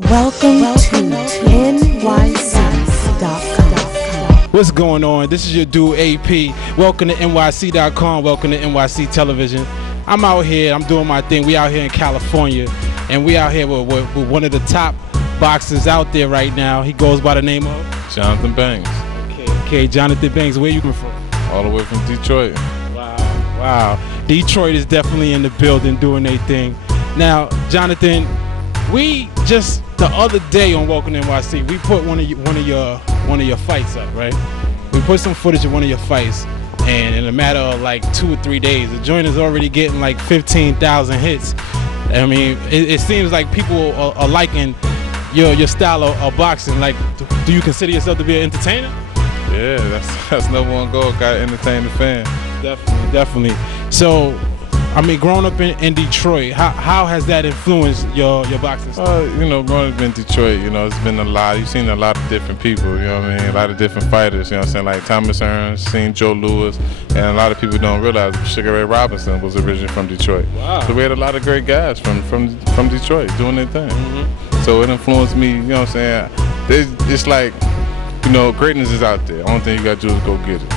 Welcome to NYC.com. What's going on? This is your dude AP. Welcome to NYC.com. Welcome to NYC Television. I'm out here. I'm doing my thing. We out here in California, and we out here with one of the top boxers out there right now. He goes by the name of Johnathon Banks. Okay, Johnathon Banks. Where you coming from? All the way from Detroit. Wow. Detroit is definitely in the building doing their thing. Now, Johnathon, we just the other day on Welcome to NYC, we put one of your fights up, right? We put some footage of one of your fights, and in a matter of like 2 or 3 days, the joint is already getting like 15,000 hits. I mean, it seems like people are liking your style of boxing. Like, do you consider yourself to be an entertainer? Yeah, that's number one goal. Gotta entertain the fan. Definitely. So, I mean, growing up in Detroit, how has that influenced your boxing style? Growing up in Detroit, it's been a lot. You've seen a lot of different people, you know what I mean? A lot of different fighters, you know what I'm saying? Like Thomas Hearns, seen Joe Louis, and a lot of people don't realize Sugar Ray Robinson was originally from Detroit. Wow. So we had a lot of great guys from Detroit doing their thing. Mm-hmm. So it influenced me, you know what I'm saying? It's like, greatness is out there. Only thing you gotta do is go get it.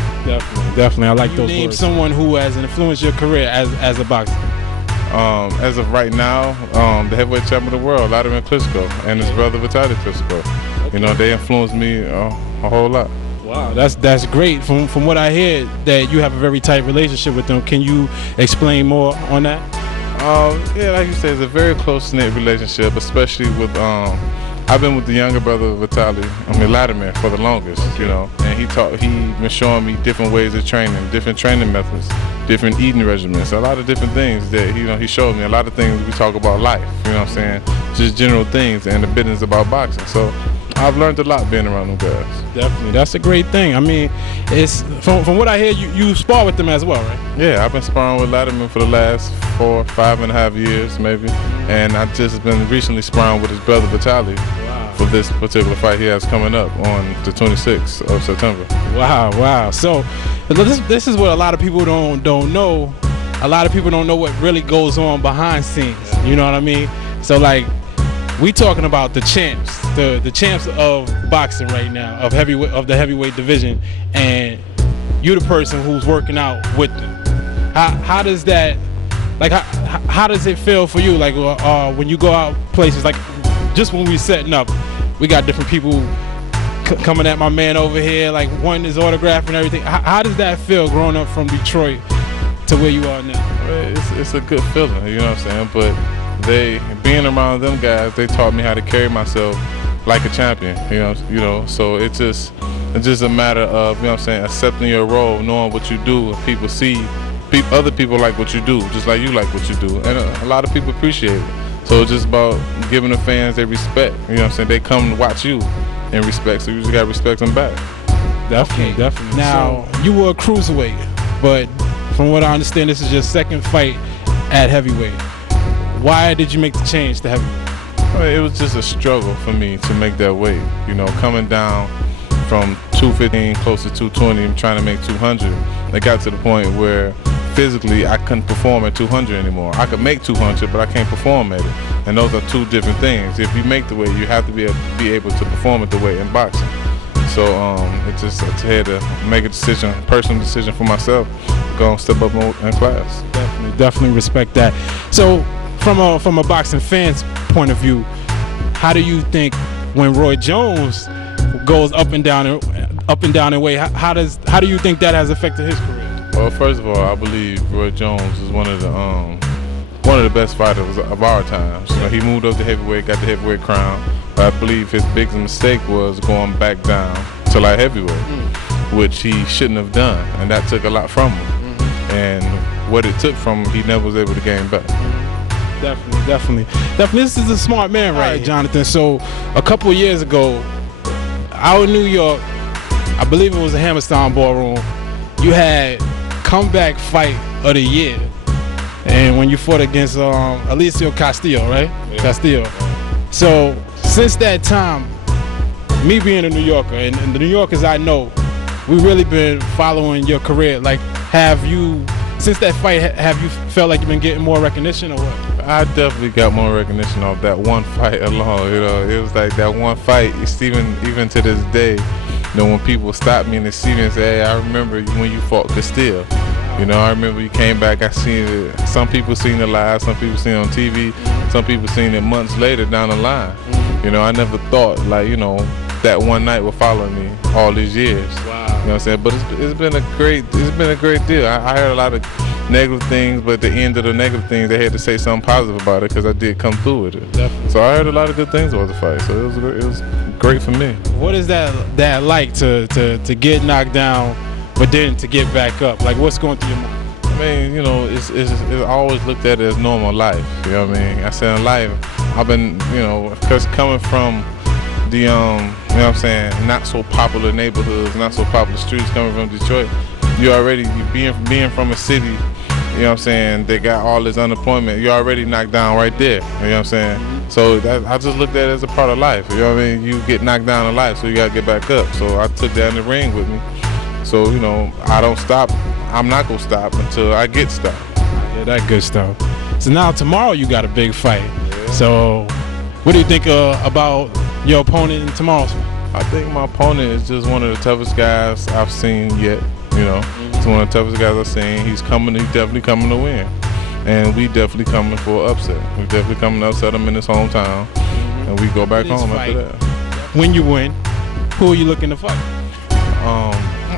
Definitely. I like those words. Name someone who has influenced your career as a boxer. As of right now, the heavyweight champion of the world, Vladimir Klitschko, and his brother Vitaly Klitschko. Okay. They influenced me a whole lot. Wow, that's great. From what I hear, that you have a very tight relationship with them. Can you explain more on that? Yeah, like you said, it's a very close-knit relationship, especially with I've been with the younger brother Vladimir, for the longest, and he been showing me different ways of training, different training methods, different eating regimens, a lot of different things that he showed me. A lot of things we talk about life, you know what I'm saying? Just general things and the business about boxing. So I've learned a lot being around them guys. Definitely, that's a great thing. I mean, it's from what I hear, you spar with them as well, right? Yeah, I've been sparring with Vladimir for the last 5.5 years, maybe, and I've just been recently sparring with his brother Vitaly. For this particular fight he has coming up on the 26th of September. Wow. So this is what a lot of people don't know. A lot of people don't know what really goes on behind scenes. You know what I mean? So like, we talking about the champs, the champs of boxing right now, of the heavyweight division, and you're the person who's working out with them. How does that, like, how does it feel for you? Like when you go out places, like just when we setting up, we got different people coming at my man over here, like wanting his autograph and everything. How does that feel growing up from Detroit to where you are now? It's a good feeling, you know what I'm saying? But being around them guys, they taught me how to carry myself like a champion, so it's just a matter of, accepting your role, knowing what you do, and people see, other people like what you do, just like you like what you do, and a lot of people appreciate it. So it's just about giving the fans their respect. You know what I'm saying? They come to watch you in respect, so you just got to respect them back. Definitely. Now, you were a cruiserweight, but from what I understand, this is your second fight at heavyweight. Why did you make the change to heavyweight? Well, it was just a struggle for me to make that weight. Coming down from 215 close to 220 and trying to make 200. It got to the point where physically I couldn't perform at 200 anymore. I could make 200, but I can't perform at it. And those are two different things. If you make the weight, you have to be able to perform at the weight in boxing. So I had to make a personal decision for myself, go and step up in class. Definitely respect that. So from a boxing fan's point of view, how do you think when Roy Jones goes up and down in weight, how do you think that has affected his career? Well, first of all, I believe Roy Jones is one of the best fighters of our times. He moved up to heavyweight, got the heavyweight crown. But I believe his biggest mistake was going back down to light heavyweight, which he shouldn't have done, and that took a lot from him. And what it took from him, he never was able to gain back. Definitely. This is a smart man, right, Johnathon? So a couple of years ago, out in New York, I believe it was a Hammerstein Ballroom, you had comeback fight of the year, and when you fought against Alicio Castillo, right? Yeah. Castillo. So since that time, me being a New Yorker, and the New Yorkers I know, we really been following your career. Like, since that fight, have you felt like you've been getting more recognition or what? I definitely got more recognition off that one fight alone. You know, it was like that one fight. It's even to this day, you know, when people stop me and they see me and say, "Hey, I remember when you fought Castillo." You know, I remember you came back. I seen it. Some people seen it live. Some people seen it on TV. Some people seen it months later down the line. You know, I never thought like, you know, that one night would follow me all these years. Wow. You know what I'm saying? But it's been a great deal. I heard a lot of negative things, but at the end of the negative things, they had to say something positive about it because I did come through with it. Definitely. So I heard a lot of good things about the fight. So it was great for me. What is that like to get knocked down, but then to get back up? Like, what's going through your mind? I mean, you know, it's always looked at as normal life. You know what I mean? I said in life, I've been, you know, because coming from the you know what I'm saying, not so popular neighborhoods, not so popular streets, coming from Detroit, you being from a city, you know what I'm saying, they got all this unemployment, you're already knocked down right there. You know what I'm saying? So I just looked at it as a part of life. You know what I mean? You get knocked down in life, so you gotta get back up. So I took that in the ring with me. So, you know, I don't stop. I'm not gonna stop until I get stopped. Yeah, that good stuff. So now tomorrow you got a big fight. Yeah. So what do you think about your opponent in tomorrow's fight? I think my opponent is just one of the toughest guys I've seen yet. You know, he's one of the toughest guys I've seen. He's definitely coming to win, and we definitely coming for an upset. We definitely coming to upset him in his hometown, and we go back home after that. When you win, who are you looking to fight?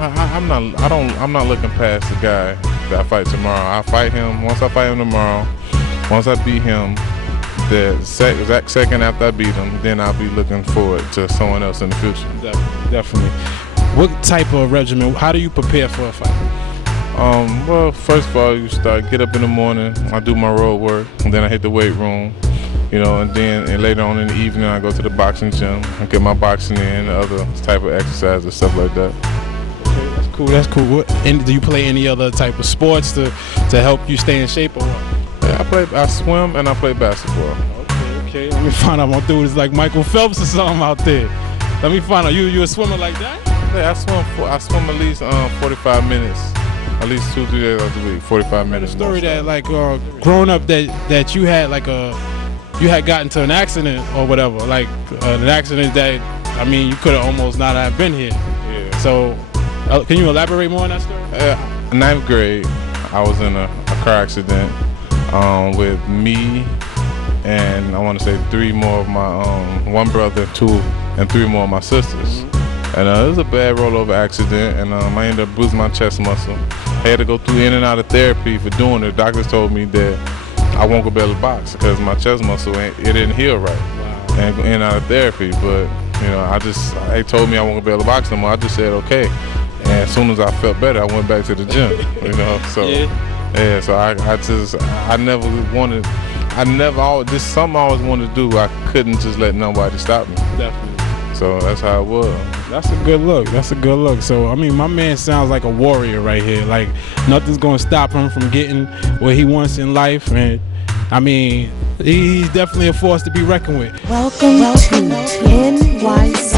I'm not looking past the guy that I fight tomorrow. I fight him. Once I fight him tomorrow, once I beat him, the exact second after I beat him, then I'll be looking forward to someone else in the future. Definitely. What type of regimen? How do you prepare for a fight? Well, first of all, you get up in the morning. I do my road work, and then I hit the weight room. You know, and later on in the evening, I go to the boxing gym and get my boxing in, other type of exercise and stuff like that. That's cool. And do you play any other type of sports to help you stay in shape or what? Yeah, I swim and I play basketball. Okay. Let me find out. My dude is like Michael Phelps or something out there. Let me find out. You a swimmer like that? Yeah, I swim at least 45 minutes, at least 2-3 days out the week. 45 minutes. The story that like growing up that you had like you had gotten into an accident or whatever, like an accident that I mean you could have almost not have been here. Yeah. So. Can you elaborate more on that story? In 9th grade, I was in a car accident with me and I want to say 3 more of my, one brother, 2, and 3 more of my sisters. And it was a bad rollover accident, and I ended up bruising my chest muscle. I had to go through in and out of therapy for doing it. The doctors told me that I won't be able to box because my chest muscle, it didn't heal right. Wow. And in and out of therapy, but you know, they told me I won't be able to box no more. I just said okay. And as soon as I felt better, I went back to the gym, you know, so, yeah, so this something I always wanted to do, I couldn't just let nobody stop me. Definitely. So that's how it was. That's a good look. So, I mean, my man sounds like a warrior right here. Like, nothing's going to stop him from getting what he wants in life. And, I mean, he's definitely a force to be reckoned with. Welcome to NYC.com.